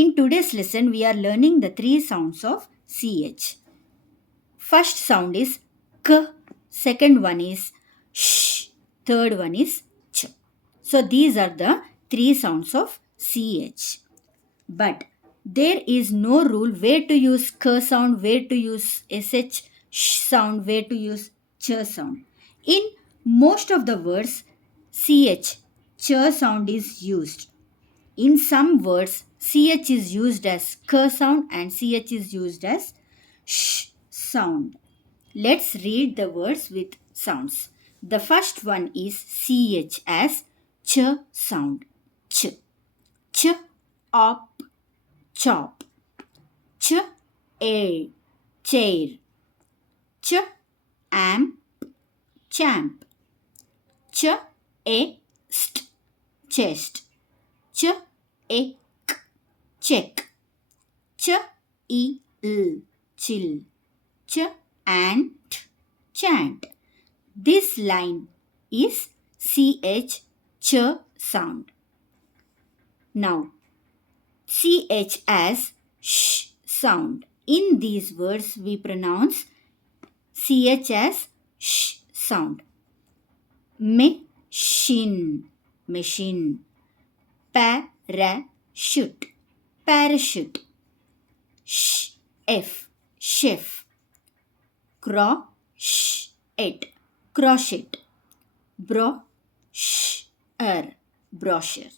In today's lesson, we are learning the three sounds of CH. First sound is K, second one is Sh, third one is Ch. So these are the three sounds of CH. But there is no rule where to use K sound, where to use SH sound, where to use Ch sound. In most of the words, CH, Ch sound is used. In some words, CH is used as K sound and CH is used as sh sound. Let's read the words with sounds. The first one is CH as ch sound. Ch. Ch op chop. Ch air chair. Ch amp champ. Ch a st chest. Ch a k check. Ch e l chill. Ch ant chant. This line is CH ch sound. Now, CH as sh sound. In these words, we pronounce CH as sh sound. Machine, machine. Parachute, parachute. Chef, chef. Crochet, crochet. Brochure, brochure.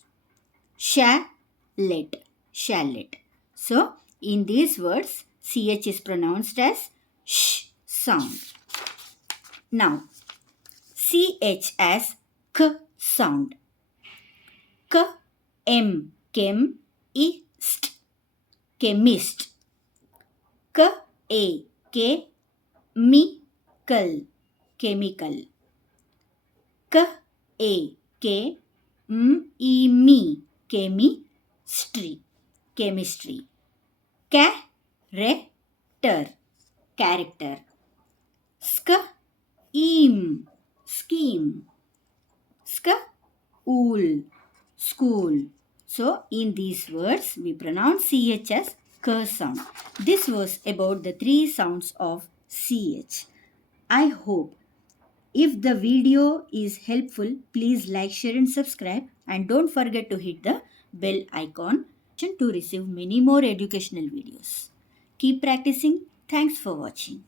Shallot, shallot. So, in these words, CH is pronounced as sh sound. Now, CH as K sound. K, M, chem, ist, chemist. K, A, K, chemical, chemical. K, A, K, E, me, chemistry, chemistry. Character, character. Scheme, scheme. School, school. So, in these words, we pronounce CH as K sound. This was about the three sounds of CH. I hope if the video is helpful, please like, share and subscribe, and don't forget to hit the bell icon to receive many more educational videos. Keep practicing. Thanks for watching.